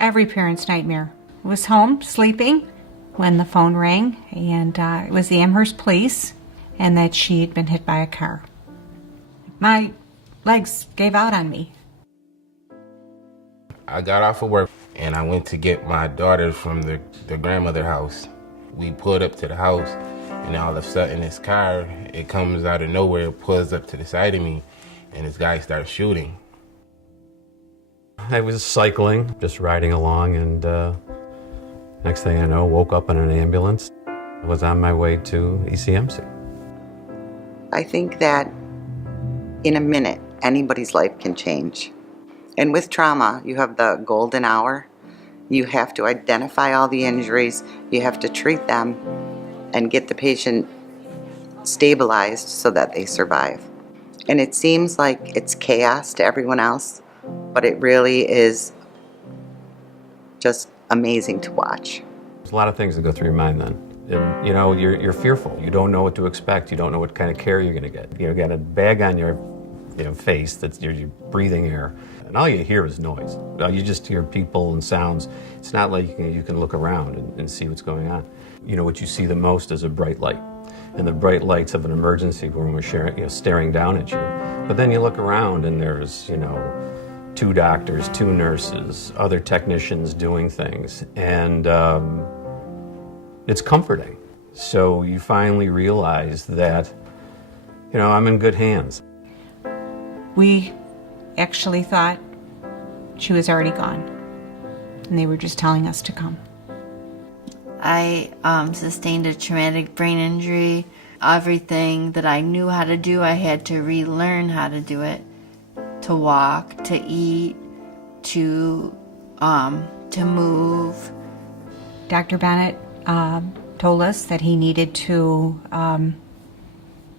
Every parent's nightmare. I was home sleeping when the phone rang, and it was the Amherst police, and that she had been hit by a car. My legs gave out on me. I got off of work and I went to get my daughter from the grandmother house. We pulled up to the house, and all of a sudden this car, it comes out of nowhere, it pulls up to the side of me, and this guy starts shooting. I was cycling, just riding along, and next thing I know, woke up in an ambulance. I was on my way to ECMC. I think that in a minute, anybody's life can change. And with trauma, you have the golden hour. You have to identify all the injuries, you have to treat them, and get the patient stabilized so that they survive. And it seems like it's chaos to everyone else, but it really is just amazing to watch. There's a lot of things that go through your mind then. And, you know, you're fearful. You don't know what to expect. You don't know what kind of care you're going to get. You got a bag on your face that's you're breathing air, and all you hear is noise. You just hear people and sounds. It's not like you can look around and see what's going on. You know, what you see the most is a bright light, and the bright lights of an emergency room are staring down at you. But then you look around and there's, 2 doctors, 2 nurses, other technicians doing things, and it's comforting. So you finally realize that, I'm in good hands. We actually thought she was already gone, and they were just telling us to come. I sustained a traumatic brain injury. Everything that I knew how to do, I had to relearn how to do it. To walk, to eat, to move. Dr. Bennett told us that he needed to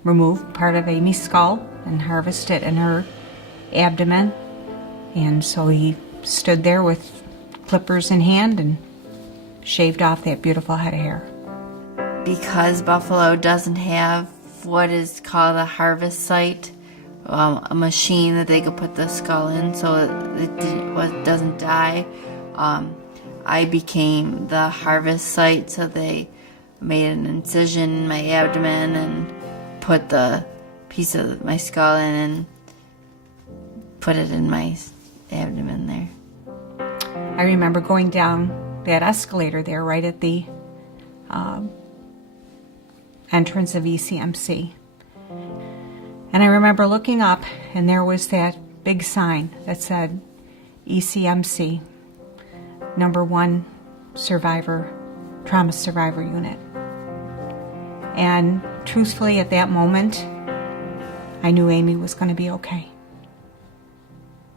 remove part of Amy's skull and harvest it in her abdomen. And so he stood there with clippers in hand and shaved off that beautiful head of hair. Because Buffalo doesn't have what is called a harvest site, a machine that they could put the skull in so it doesn't die, I became the harvest site. So they made an incision in my abdomen and put the piece of my skull in and put it in my abdomen there. I remember going down that escalator there right at the entrance of ECMC. And I remember looking up, and there was that big sign that said ECMC, number 1 trauma survivor unit. And truthfully, at that moment, I knew Amy was going to be okay,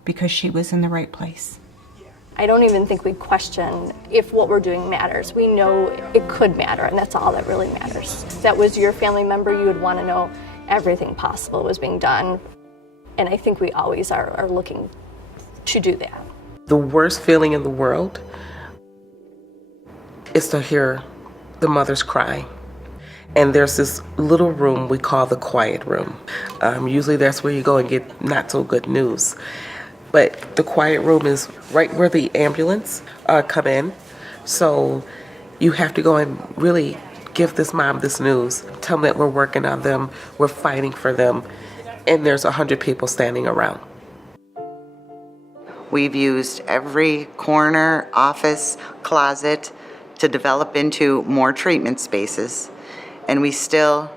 because she was in the right place. I don't even think we question if what we're doing matters. We know it could matter, and that's all that really matters. If that was your family member, you would want to know everything possible was being done. And I think we always are looking to do that. The worst feeling in the world is to hear the mothers cry. And there's this little room we call the quiet room. Usually that's where you go and get not so good news. But the quiet room is right where the ambulance come in. So you have to go and really give this mom this news. Tell them that we're working on them, we're fighting for them, and there's 100 people standing around. We've used every corner, office, closet to develop into more treatment spaces, and we still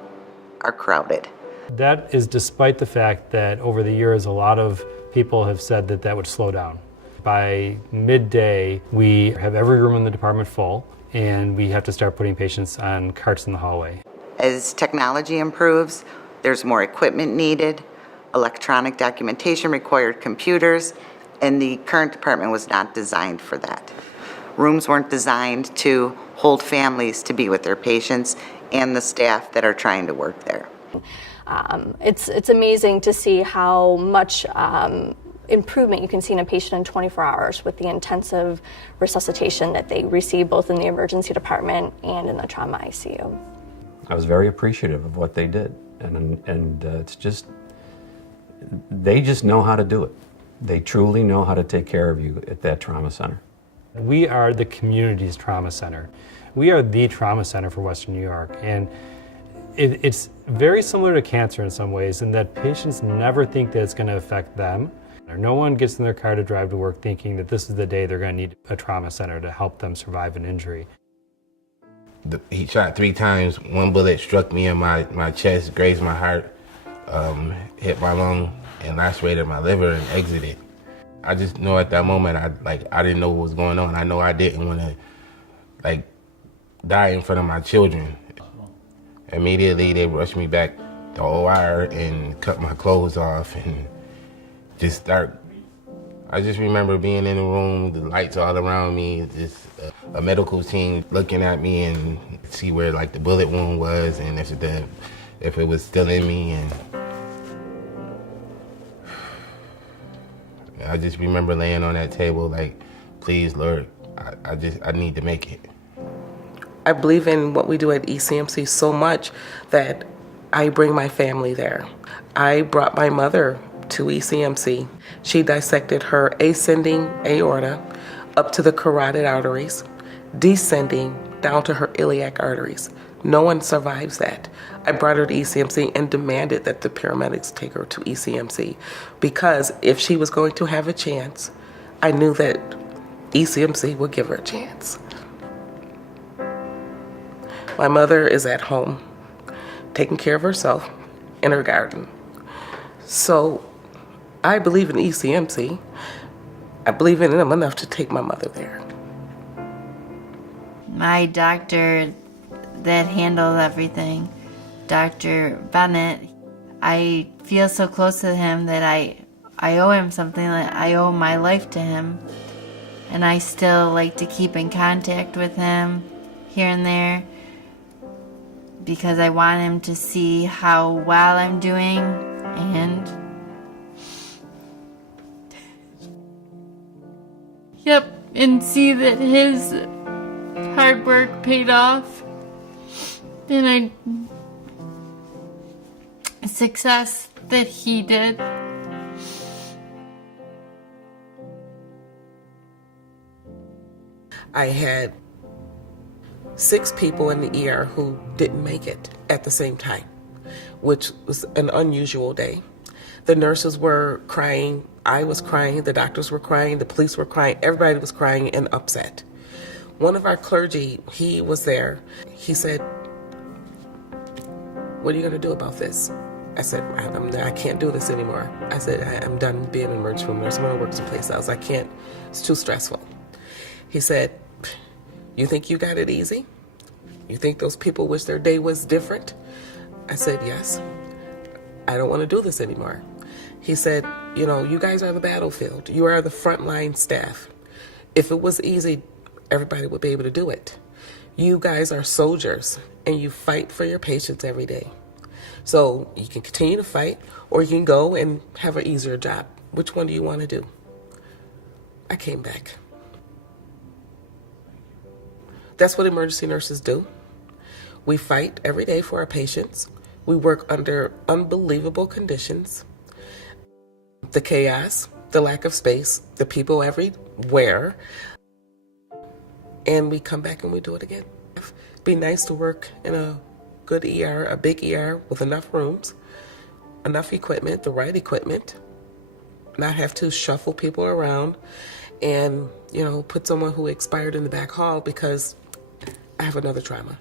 are crowded. That is despite the fact that over the years a lot of people have said that would slow down. By midday, we have every room in the department full, and we have to start putting patients on carts in the hallway. As technology improves, there's more equipment needed, electronic documentation required computers, and the current department was not designed for that. Rooms weren't designed to hold families to be with their patients and the staff that are trying to work there. It's amazing to see how much improvement you can see in a patient in 24 hours with the intensive resuscitation that they receive both in the emergency department and in the trauma ICU. I was very appreciative of what they did, and it's just, they just know how to do it. They truly know how to take care of you at that trauma center. We are the community's trauma center. We are the trauma center for Western New York. And it's very similar to cancer in some ways in that patients never think that it's going to affect them. No one gets in their car to drive to work thinking that this is the day they're going to need a trauma center to help them survive an injury. He shot 3 times. One bullet struck me in my chest, grazed my heart, hit my lung, and lacerated my liver and exited. I just know at that moment, I didn't know what was going on. I know I didn't want to, die in front of my children. Immediately, they rushed me back to OR and cut my clothes off and just start. I just remember being in the room, the lights all around me, just a medical team looking at me and see where the bullet wound was and if it was still in me. And I just remember laying on that table please, Lord, I need to make it. I believe in what we do at ECMC so much that I bring my family there. I brought my mother to ECMC. She dissected her ascending aorta up to the carotid arteries, descending down to her iliac arteries. No one survives that. I brought her to ECMC and demanded that the paramedics take her to ECMC because if she was going to have a chance, I knew that ECMC would give her a chance. My mother is at home, taking care of herself in her garden. So I believe in ECMC. I believe in them enough to take my mother there. My doctor that handled everything, Dr. Bennett, I feel so close to him that I owe him something. I owe my life to him. And I still like to keep in contact with him here and there because I want him to see how well I'm doing and and see that his hard work paid off and success that he did. I had 6 people in the ER who didn't make it at the same time, which was an unusual day. The nurses were crying, I was crying, the doctors were crying, the police were crying, everybody was crying and upset. One of our clergy, he was there. He said, "What are you going to do about this?" I said, I can't do this anymore. I said, I'm done being an emergency room nurse. I'm going to work someplace else. I can't. It's too stressful. He said, "You think you got it easy? You think those people wish their day was different?" I said, "Yes. I don't want to do this anymore." He said, "You guys are the battlefield. You are the frontline staff. If it was easy, everybody would be able to do it. You guys are soldiers, and you fight for your patients every day. So you can continue to fight, or you can go and have an easier job. Which one do you want to do?" I came back. That's what emergency nurses do. We fight every day for our patients. We work under unbelievable conditions. The chaos, the lack of space, the people everywhere. And we come back and we do it again. It'd be nice to work in a good ER, a big ER with enough rooms, enough equipment, the right equipment, not have to shuffle people around and, put someone who expired in the back hall because I have another trauma.